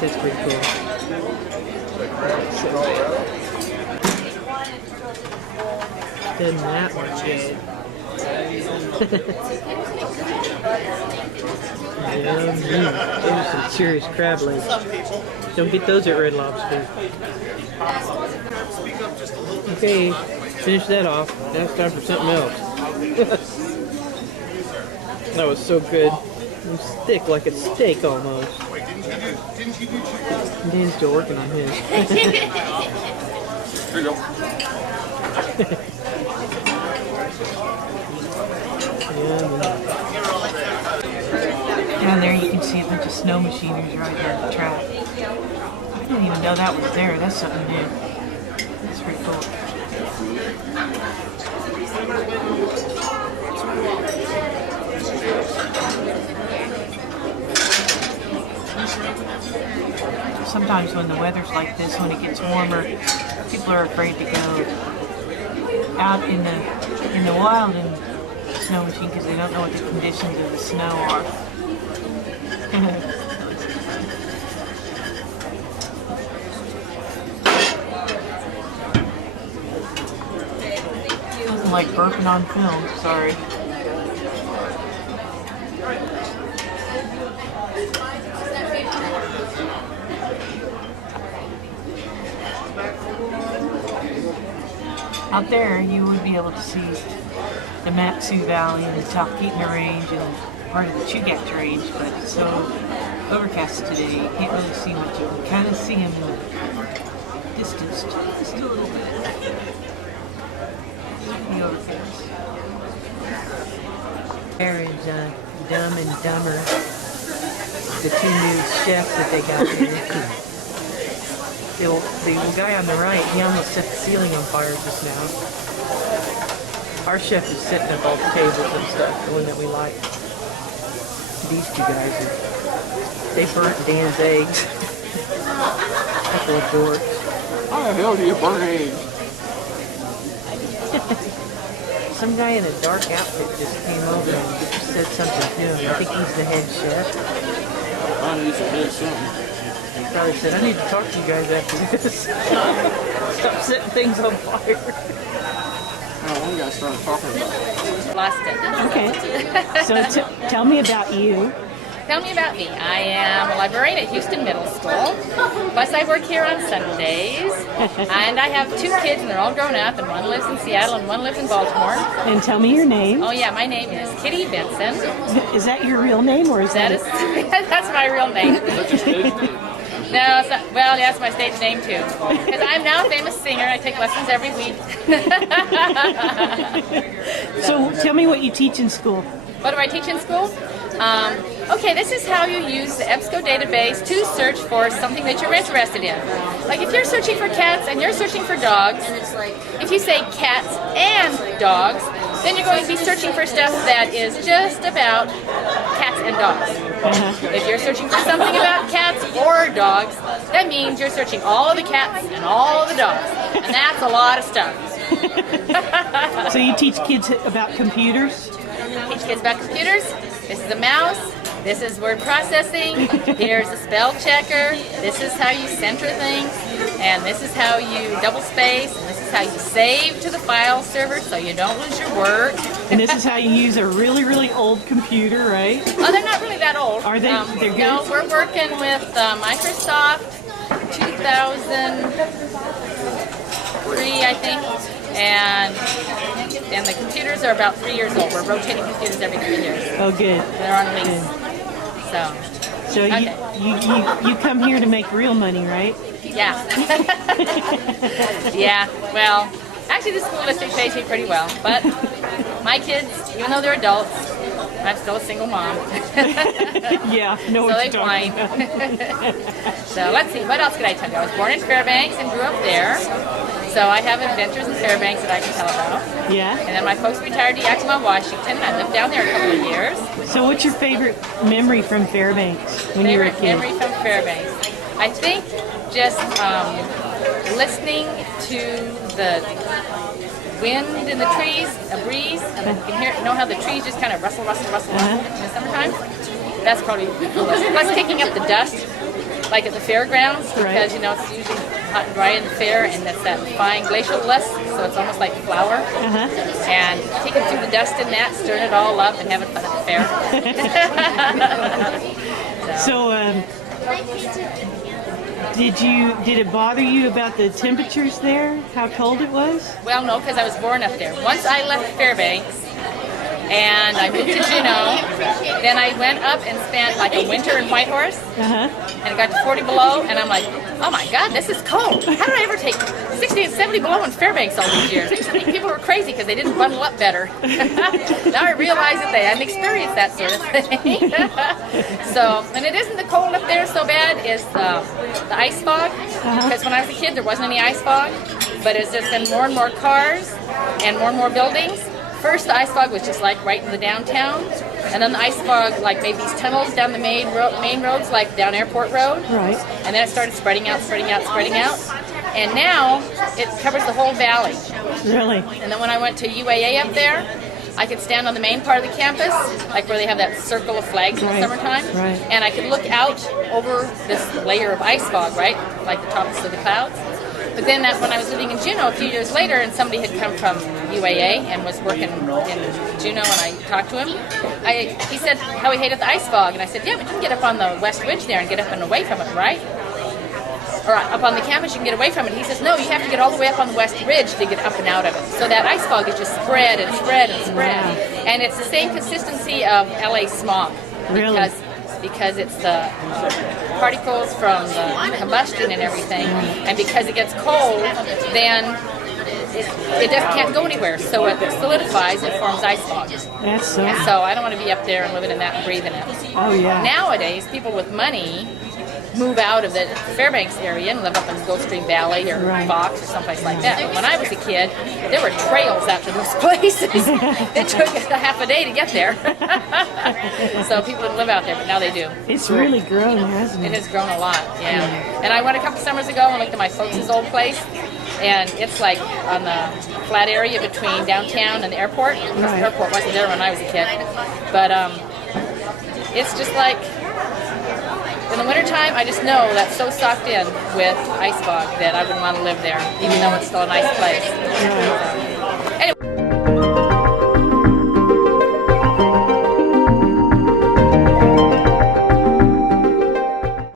That's pretty cool. Doesn't that look good? Those are some serious crab legs. Don't get those at Red Lobster. Okay, finish that off. Now it's time for something else. That was so good. It was thick like a steak almost. Dan's still working on his. Here you go. Down there you can see a bunch of snow machinery right there at the track. I didn't even know that was there. That's something new. That's pretty cool. Sometimes when the weather's like this, when it gets warmer, people are afraid to go out in the wild in the snow machine because they don't know what the conditions of the snow are. Doesn't like burping on film, sorry. Out there, you would be able to see the Matsu Valley and the Talkeetna Range and part of the Chugach Range, but it's so overcast today, you can't really see much. You can kind of see them in the distance, just a little bit. The overcast. There is Dumb and Dumber, the two new chefs that they got there. The guy on the right, he almost set the ceiling on fire just now. Our chef is setting up all the tables and stuff, the one that we like. These two guys, they burnt Dan's eggs. Couple of dorks. How the hell do you burn eggs? Some guy in a dark outfit just came over and said something to him. I think he's the head chef. I need to do something. He probably said, I need to talk to you guys after this. Stop setting things on fire. Oh, one guy started talking about it. Alaskan. Okay. So tell me about you. Tell me about me. I am a librarian at Houston Middle School. Plus, I work here on Sundays. And I have two kids, and they're all grown up. And one lives in Seattle, and one lives in Baltimore. And tell me your name. Oh yeah, my name is Kitty Benson. Is that your real name, or is that? That's my real name. No, well, that's my stage name too. Because I'm now a famous singer. I take lessons every week. So tell me what you teach in school. What do I teach in school? Okay, this is how you use the EBSCO database to search for something that you're interested in. Like if you're searching for cats and you're searching for dogs, if you say cats and dogs, then you're going to be searching for stuff that is just about cats and dogs. If you're searching for something about cats or dogs, that means you're searching all of the cats and all of the dogs. And that's a lot of stuff. So you teach kids about computers? Teach kids about computers. This is a mouse. This is word processing. Here's a spell checker. This is how you center things. And this is how you double space. And this is how you save to the file server so you don't lose your work. And this is how you use a really, really old computer, right? Oh, they're not really that old. Are they? They're good? No, we're working with Microsoft 2003, I think. And the computers are about 3 years old. We're rotating computers every 3 years. Oh, good. They're on lease. So okay. you come here to make real money, right? Yeah. Yeah. Well, actually, the school district pays me pretty well, but my kids, even though they're adults, I'm still a single mom. Yeah. No. So they whine. So let's see. What else could I tell you? I was born in Fairbanks and grew up there. So I have adventures in Fairbanks that I can tell about. Yeah. And then my folks retired to Yakima, Washington, and I lived down there a couple of years. So what's your favorite memory from Fairbanks when you were a kid? Favorite memory from Fairbanks? I think just listening to the wind in the trees, a breeze, and you can know how the trees just kind of rustle in the summertime. That's probably plus kicking up the dust like at the fairgrounds, because Right. you know it's usually hot and dry in the fair, and it's that fine glacial dust, so it's almost like flour. Uh-huh. And taking through the dust in that, stirring it all up, and having fun at the fair. So, did it bother you about the temperatures there? How cold it was? Well, no, because I was born up there. Once I left Fairbanks and I moved to Juneau, then I went up and spent like a winter in Whitehorse, Uh-huh. and it got to 40 below, and I'm like, oh my God, this is cold. How did I ever take 60 and 70 below in Fairbanks all these years? I used to think people were crazy because they didn't bundle up better. Now I realize that they hadn't experienced that sort of thing. So, and it isn't the cold up there so bad, it's the ice fog, because when I was a kid there wasn't any ice fog, but it's just been more and more cars and more buildings. First, the ice fog was just like right in the downtown, and then the ice fog like made these tunnels down the main roads, like down Airport Road. Right. And then it started spreading out. And now it covers the whole valley. Really? And then when I went to UAA up there, I could stand on the main part of the campus, like where they have that circle of flags in the Right, summertime, right. and I could look out over this layer of ice fog, right, like the tops of the clouds. But then when I was living in Juneau a few years later, and somebody had come from UAA and was working in Juneau, and I talked to him, he said how he hated the ice fog, and I said, yeah, but you can get up on the West Ridge there and get up and away from it, right? Or up on the campus, you can get away from it. He says, no, you have to get all the way up on the West Ridge to get up and out of it. So that ice fog is just spread and spread and spread. Wow. And it's the same consistency of LA smog. Really? Because it's the particles from the combustion and everything. And because it gets cold, then it just can't go anywhere. So it solidifies and forms ice fog. That's so. And so I don't want to be up there and living in that and breathing it. Oh yeah. Nowadays, people with money move out of the Fairbanks area and live up in Goldstream Valley or Right. Fox or someplace like that. But when I was a kid, there were trails out to those places. It took a half a day to get there. So people didn't live out there, but now they do. It's really grown, hasn't It it? has grown a lot, yeah. And I went a couple summers ago and looked at my folks' old place, and it's like on the flat area between downtown and the airport. Right. The airport wasn't there when I was a kid. But it's just like, in the wintertime, I just know that's so socked in with ice fog that I wouldn't want to live there, even though it's still a nice place. Right.